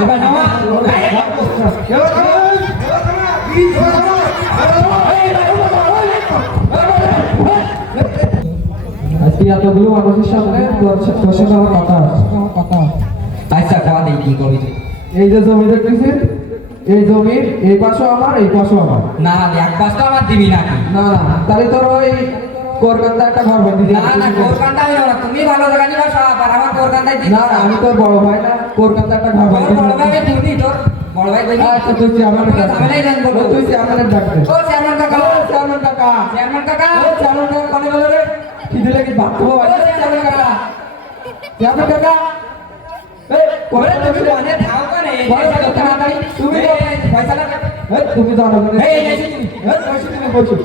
আজকে এতগুলো মানুষের সামনে তোর সাথে আমার কথা আচ্ছা কোয়া দেই কি করবি তুই? এই যে জমি দেখতেছিস, এই জমির এই পাশও আমার, এই পাশও আমার। না এক পাঁচটা আমার দিবি নাকি? না তাহলে তোর ওই কোরকান্দা একটা ঘর বাঁধি না না কোরকান্দা হইলো না, তুমি ভালো জায়গা নিবা সব আর আমার কোরকান্দাই দিবি। না আমি তোর বড় ভাই না, কোরকান্দা একটা ঘর বাঁধি। বড় ভাই তুমি তোর বড় ভাই কইনি। আচ্ছা তুই চেয়ারম্যানের ডাক, ঝামেলাই জান বলো। তুই চেয়ারম্যানের ডাক দে। ও চেয়ারম্যান কাকা, ও চেয়ারম্যান কাকা, চেয়ারম্যান কাকা, ও চেয়ারম্যান কাকা কোনে গেল রে? খিদে লাগি ভাত খাবো। ও চেয়ারম্যান কাকা, চেয়ারম্যান কাকা এই ওরে কোনে তুমি বনে থাও কেন? এই বড় যে কথা তাড়াতাড়ি তুমি তো ফয়সালা কর। এই তুমি জনগণের এই এই তুমি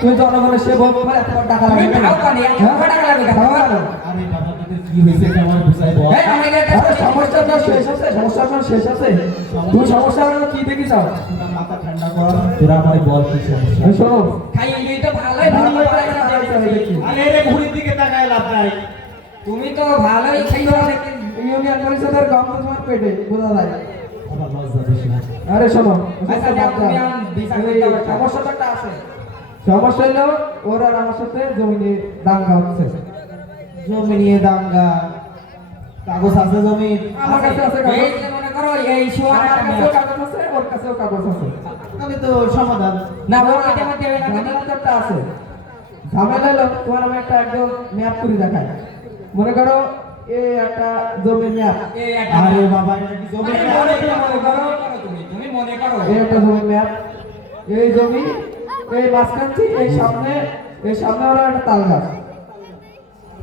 তুমি জনগণের সেবক মানে এত টাকা তুমি লাগবে থাও কেন? এত টাকা লাগবে কেন? আরে বাবা তোদের কি হইছে এটা আমার বুঝাই বল। এই আমাকে একটা সমস্যাটা শেষ আছে, সমস্যাটা শেষ আছে। তুমি সমস্যা কি দেখি চাও? তোরা মাথা ঠান্ডা কর, তোরা আমারে বল কি সমস্যা। এই শোনো, খাই এই তো ভালোই আরে রে ঘুরির দিকে তাকায় লাভ নাই। তুমি তো ভালোই খাইছো দেখি। ইউনিয়ন পরিষদের গন্ধ তোমার পেটে বোঝা যায়। বাবা লজ্জা দিস না। আরে শোনো, আচ্ছা যাও তুমি আম বিচার করতে হবে। সমস্যাটা একটা আছে। সমস্যা হলো ওর আর আমার সাথে জমি নিয়ে দাঙ্গা হচ্ছে। জমি নিয়ে দাঙ্গা, কাগজ আছে জমির? আমার কাছে আছে এই কাগজ, যে মনে করো এই শোয়ার আমার একটা কাছেও কাগজ আছে, ওর কাছেও কাগজ আছে। তাহলে তো সমাধান। না ওর কাছে আমার দেবে না ঝামেলা তো একটা আছে। ঝামেলা হলো তোমার আমি একটা একদম ম্যাপ করে দেখাই। মনে করো এই একটা জমির ম্যাপ, এই একটা আরে বাবা এটা কি জমি? তুমি মনে করো এই একটা জমির ম্যাপ, এই জমি, এই মাঝখানটি, এই সামনে ওরা একটা তাল গাছ,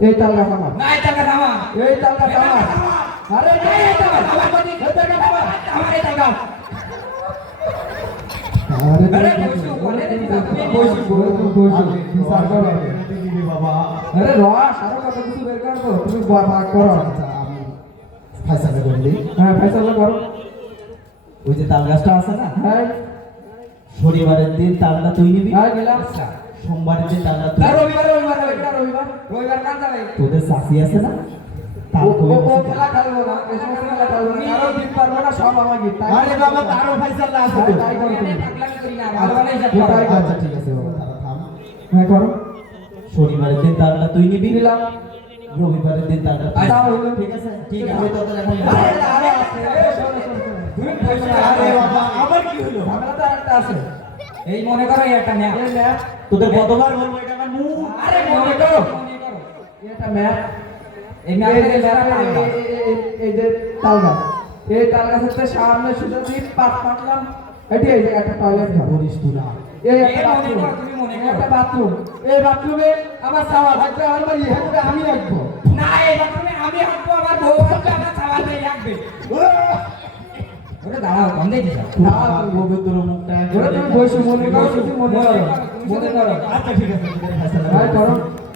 এই তাল গাছ আমার, না এটা কথা আমার এই তাল গাছ আমার। আরে এই এটা আমার বাড়ি এই টাকা আমার এই টাকা আরে বসু বলে দিবা তুমি বসু বিচার করো। দিবি বাবা। আরে রস আরো কত কিছু বের করো, তুমি ভাগ করো। আচ্ছা আমি ফাইসালা করলি। হ্যাঁ ফয়সালা করো। ওই যে তাল গাছটা আছে না, হ্যাঁ শনিবারের দিন তালটা তুই নিবি, হ্যাঁ গেলাম। সোমবারের দিন তালটা তুই। আর রবিবার রবিবার রবিবার কাজ যাবে তোদের চাষি আছে না, তাল ও কই ও বসে খেলা খেলবো না, এই সমস্ত খেলা খেলবো না, কারো দিতে পারবো না, সব আমাকে। আরে বাবা তারও ফাইসালা আছে তো। তাই করো তুমি। পাগলামি করি না ভালো ভালো হিসাব আচ্ছা, করো আচ্ছা ঠিক আছে বাবা তারা থাম। হ্যাঁ করো। শনিবারের দিন তালটা তুই নিবি, দিলাম। রবিবারের দিন তালটা তুই আচ্ছা, নিবি। হইলো। ঠিক আছে ঠিক আছে তোদের এখন আরে আরে আছে, এই শোনো, শোনো, শোনো। তুমি বসু আরে বাবা আবার কি হলো? ঝামেলা তো একটা আছে। এই মনে করো এই একটা ম্যাপ এই ম্যাপ, তোদের কতবার বলবো এটা আমার মুখ? আরে মনে করো এই একটা ম্যাপ, এই এই ম্যাপে যে এই যে তাল গাছ, এই তাল গাছের সামনে শুধু দিয়ে পাট পাটলাম, এটি এই যে একটা টয়লেট ঘর, বলিস তুই না। এই এই একটা মনে বাথরুম, করো তুমি মনে করো একটা বাথরুম, এই বাথরুমে আমার সাওয়া থাকবে, আমার বাড়ি এখানে আমি রাখবো। না এই বাথরুমে আমি হাঁটবো আমার বউ হাঁটবে আমার খাবার দিয়ে রাখবে ওরে দাঁড়াও কম দিয়ে দিছ আর পবিত্র মুখটা ওরা তুমি বসে মনে করো, শুধু মনে করো, মনে করো। আচ্ছা ঠিক আছে তোদের ফয়সালা হ্যাঁ করো।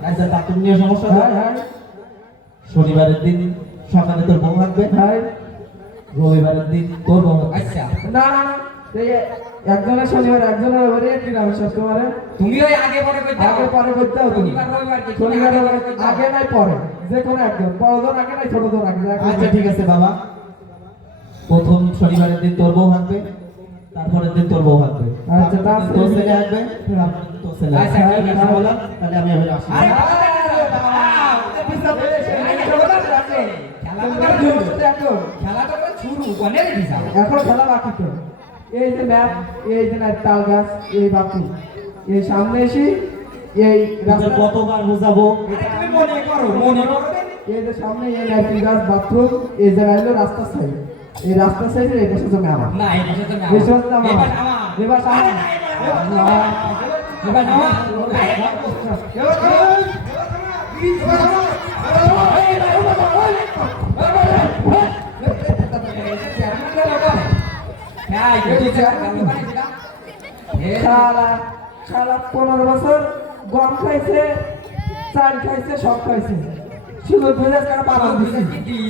আচ্ছা তাতুর নিয়ে সমস্যা হ্যাঁ নেই। হ্যাঁ শনিবারের দিন সকালে তোর বউ থাকবে, হ্যাঁ। রবিবারের দিন তোর বউ থাকবে। আচ্ছা না না না, এই একজনের শনিবার একজনের রবিবারে কি নাম সব তোমার? তুমি ওই আগে পরে কই দাও আগে পরে করতে হবে তুমি। শনিবার রবিবার কি তুমি শনিবার আগে পরে রবিবার কই দাও আগে নাই পরে, যে কোনো একজন, বড়জন আগে নাই ছোটজন আগে। আচ্ছা ঠিক আছে বাবা, প্রথম শনিবারের দিন তোর বউ থাকবে, তারপরের দিন তোর বউ থাকবে, আচ্ছা, তা আছে। তোর ছেলে থাকবে, তারপরের দিন তোর ছেলে আচ্ছা, থাকবে। ঠিক আছে। বললাম তাহলে আমি এবার আসি। আরে খেলা তো শুরু কোনে দিছ এখন খেলা বাকি তো। এই যে ম্যাপ, এই যে না তাল গাছ, এই বাথরুম, এই সামনে এসে এই তোদের রাস্তা, কতবার বোঝাবো? তুমি মনে করো এই যে সামনে এই নারকেল গাছ, বাথরুম, এই জায়গায় হলো রাস্তার সাইড, এই রাস্তার সাইডে এই পাশে জমি আমার, না এই পাশে তো না এই পাশে আমার, এবার আমার এই পাশে আমার। এবার আমার শালা শালা 15 বছর গম খাইছে, চাল খাইছে, সব খাইছে, শুধু বুঝে কারা বানান দিছি,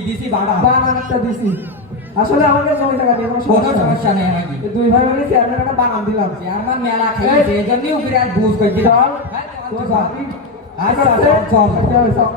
দিছি বাড়া বানানটা দিছি। আসলে আমাকে জমি টাকা দিয়ে কোনো কোনো সমস্যা সমস্যা নেই। নেই নাকি দুই ভাই মিলে চেয়ারম্যান একটা বানান দিলাম। চেয়ারম্যান মেলা খাইছে এজন্যই উপরে আর বুঝ করে দিলাম চল, তোর বাপি, আচ্ছা চল চল চল, চল।